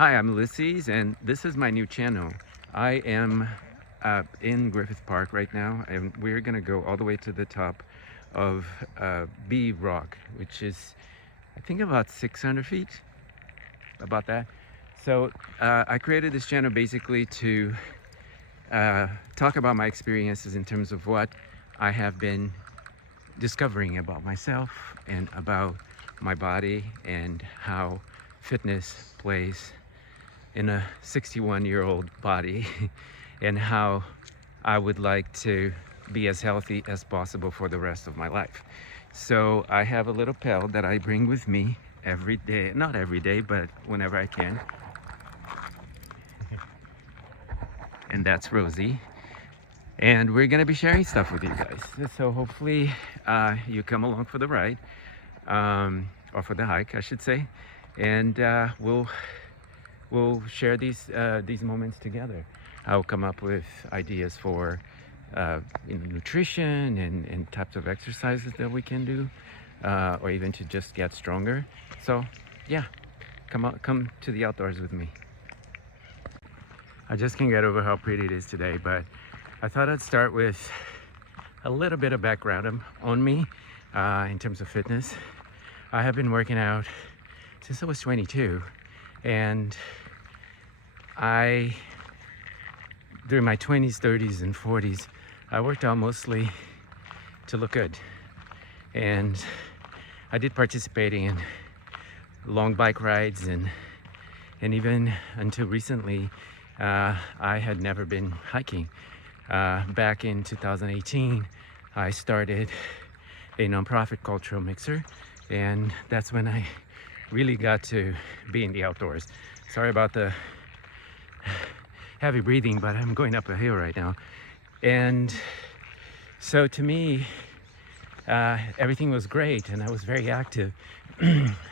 Hi, I'm Ulysses, and this is my new channel. I am in Griffith Park right now, and we're gonna go all the way to the top of B Rock, which is, I think, about 600 feet, about that. So I created this channel basically to talk about my experiences in terms of what I have been discovering about myself and about my body and how fitness plays in a 61-year-old body and how I would like to be as healthy as possible for the rest of my life. So I have a little pill that I bring with me every day, not every day, but whenever I can. And that's Rosie. And we're gonna be sharing stuff with you guys. So hopefully you come along for the ride, or for the hike, I should say. And we'll share these moments together. I'll come up with ideas for nutrition and types of exercises that we can do, or even to just get stronger. So yeah, come to the outdoors with me. I just can't get over how pretty it is today, but I thought I'd start with a little bit of background on me in terms of fitness. I have been working out since I was 22, and during my 20s, 30s, and 40s, I worked out mostly to look good. And I did participating in long bike rides, and even until recently, I had never been hiking. Back in 2018, I started a nonprofit called Trail Mixer, and that's when I really got to be in the outdoors. Sorry about the heavy breathing, but I'm going up a hill right now. And so to me, everything was great and I was very active.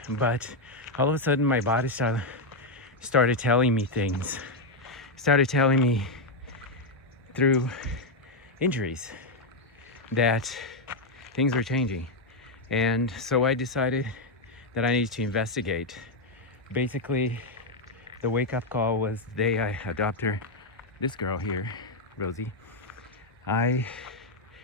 But all of a sudden my body started telling me things. Started telling me through injuries that things were changing. And so I decided that I needed to investigate. Basically, the wake-up call was the day I adopted this girl here, Rosie. I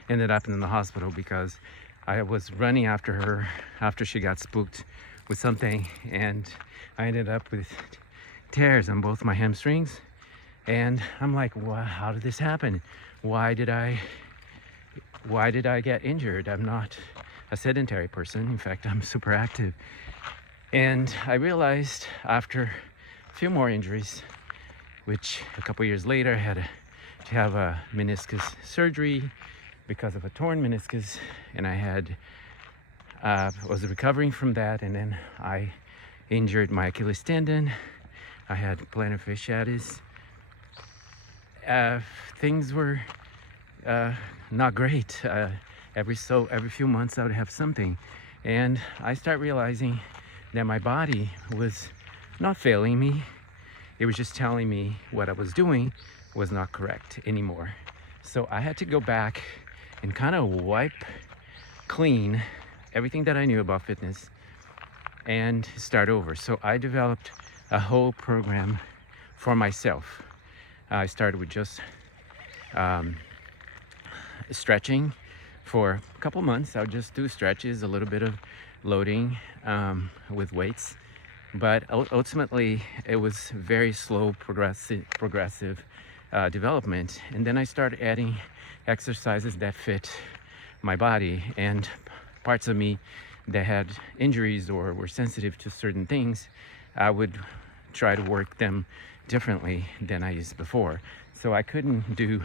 ended up in the hospital because I was running after her after she got spooked with something, and I ended up with tears on both my hamstrings. And I'm like, wow, how did this happen? Why did I get injured? I'm not a sedentary person. In fact, I'm super active. And I realized after a few more injuries, which a couple years later I had to have a meniscus surgery because of a torn meniscus, and I was recovering from that, and then I injured my Achilles tendon. I had plantar fasciitis. Things were not great. Every few months I would have something, and I start realizing that my body was not failing me. It was just telling me what I was doing was not correct anymore. So I had to go back and kind of wipe clean everything that I knew about fitness and start over. So I developed a whole program for myself. I started with just stretching for a couple months. I would just do stretches, a little bit of loading with weights, but ultimately it was very slow, progressive development. And then I started adding exercises that fit my body, and parts of me that had injuries or were sensitive to certain things, I would try to work them differently than I used before. So I couldn't do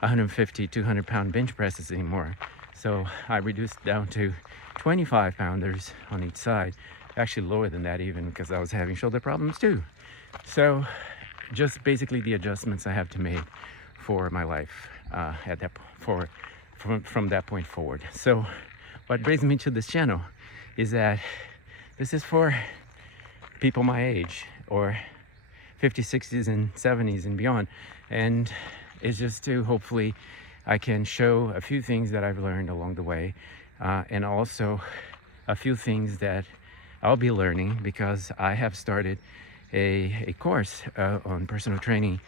150, 200 pound bench presses anymore. So I reduced down to 25 pounders on each side, actually lower than that even, because I was having shoulder problems too. So just basically the adjustments I have to make for my life from that point forward. So what brings me to this channel is that this is for people my age, or 50s, 60s, and 70s and beyond. And it's just to hopefully I can show a few things that I've learned along the way, and also a few things that I'll be learning because I have started a course on personal training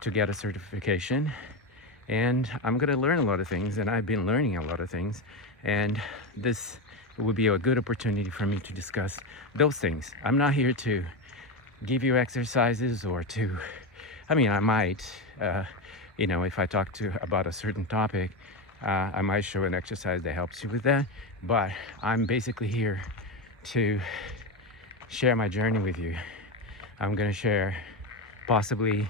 to get a certification. And I'm going to learn a lot of things, and I've been learning a lot of things. And this would be a good opportunity for me to discuss those things. I'm not here to give you exercises or to, I mean, I might, if I talk about a certain topic, I might show an exercise that helps you with that. But I'm basically here to share my journey with you. I'm going to share possibly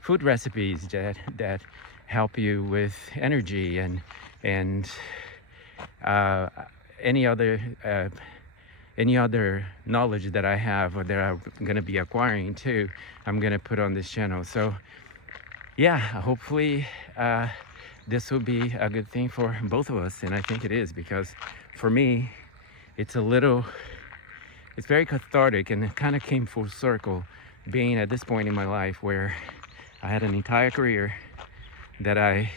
food recipes that help you with energy and any other knowledge that I have or that I'm going to be acquiring too. I'm going to put on this channel. So yeah, hopefully this will be a good thing for both of us, and I think it is, because for me it's very cathartic, and it kind of came full circle being at this point in my life where I had an entire career that I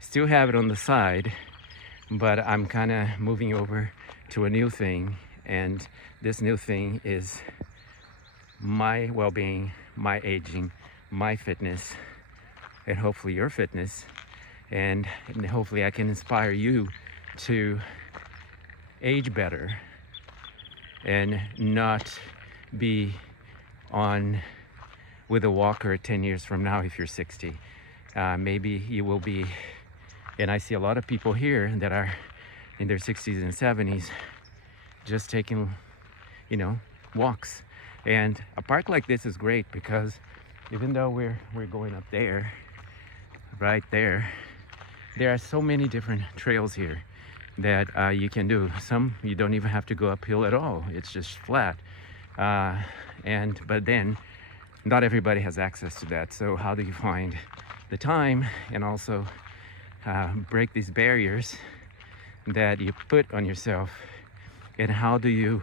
still have it on the side, but I'm kind of moving over to a new thing. And this new thing is my well-being, my aging, my fitness, and hopefully your fitness. And hopefully I can inspire you to age better and not be on with a walker 10 years from now if you're 60. Maybe you will be, and I see a lot of people here that are in their 60s and 70s just taking, walks. And a park like this is great because even though we're going up there, right there are so many different trails here that you can do. Some you don't even have to go uphill at all. It's just flat. But then not everybody has access to that. So how do you find the time and also break these barriers that you put on yourself, and how do you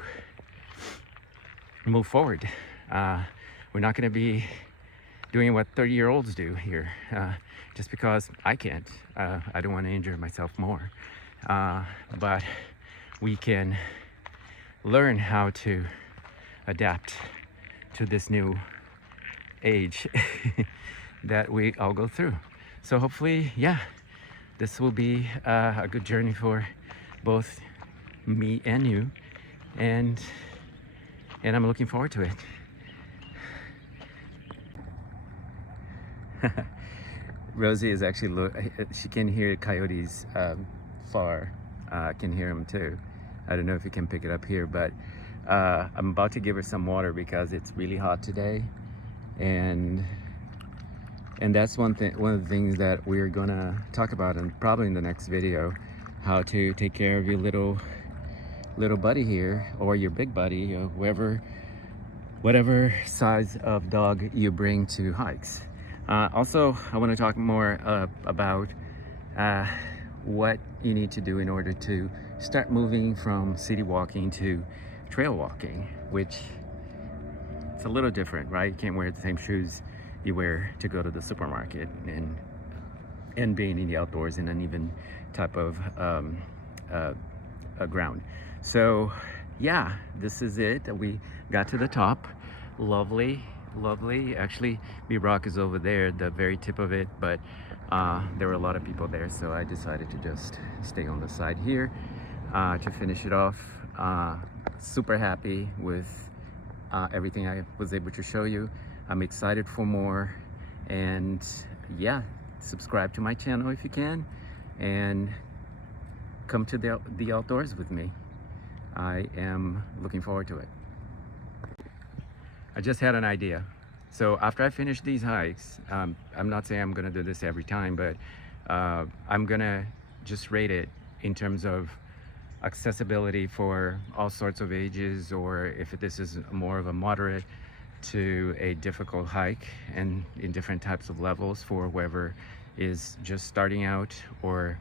move forward? We're not going to be doing what 30-year-olds do here just because I can't. I don't want to injure myself more, but we can learn how to adapt to this new age that we all go through. So hopefully, this will be a good journey for both me and you, and I'm looking forward to it. Rosie is actually she can hear coyotes far. Can hear them too. I don't know if you can pick it up here, but I'm about to give her some water because it's really hot today, and that's one of the things that we're gonna talk about, and probably in the next video, how to take care of your little buddy here, or your big buddy, or whatever size of dog you bring to hikes. Also, I want to talk more about what you need to do in order to start moving from city walking to trail walking, which it's a little different, right? You can't wear the same shoes you wear to go to the supermarket and being in the outdoors in an even type of ground. So yeah, this is it. We got to the top. Lovely. Actually, B-Rock is over there, the very tip of it, but there were a lot of people there, so I decided to just stay on the side here to finish it off. Super happy with everything I was able to show you. I'm excited for more, and subscribe to my channel if you can, and come to the outdoors with me. I am looking forward to it. I just had an idea. So after I finish these hikes, I'm not saying I'm gonna do this every time, but I'm gonna just rate it in terms of accessibility for all sorts of ages, or if this is more of a moderate to a difficult hike, and in different types of levels for whoever is just starting out or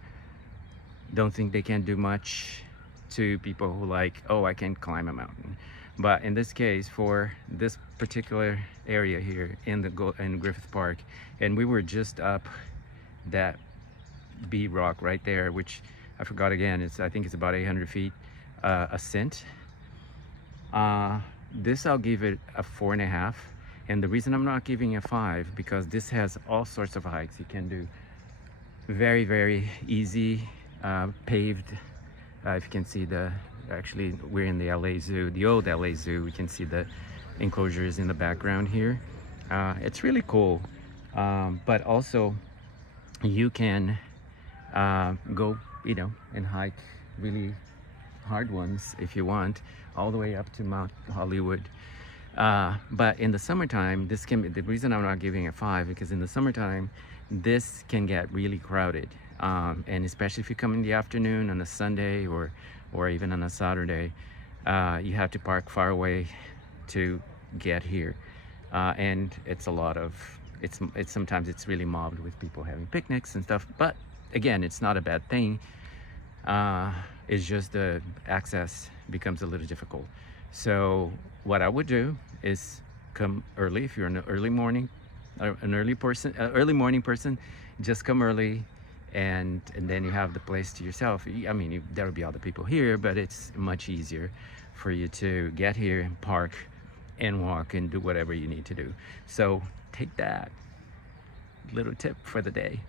don't think they can do much, to people who I can climb a mountain. But in this case, for this particular area here in Griffith Park, and we were just up that B-Rock right there, which I forgot again, I think it's about 800 feet ascent. This I'll give it a 4.5. And the reason I'm not giving a 5, because this has all sorts of hikes you can do. Very, very easy, paved. If you can see actually we're in the LA Zoo, the old LA Zoo. We can see the enclosures in the background here. It's really cool. But also you can go, and hike really hard ones if you want, all the way up to Mount Hollywood. But in the summertime, the reason I'm not giving it 5, because in the summertime, this can get really crowded. And especially if you come in the afternoon on a Sunday or even on a Saturday, you have to park far away to get here. And it's sometimes it's really mobbed with people having picnics and stuff. But again, it's not a bad thing. It's just the access becomes a little difficult. So what I would do is come early. If you're an early morning person, just come early, and then you have the place to yourself. I mean, there will be other people here, but it's much easier for you to get here and park and walk and do whatever you need to do. So take that little tip for the day.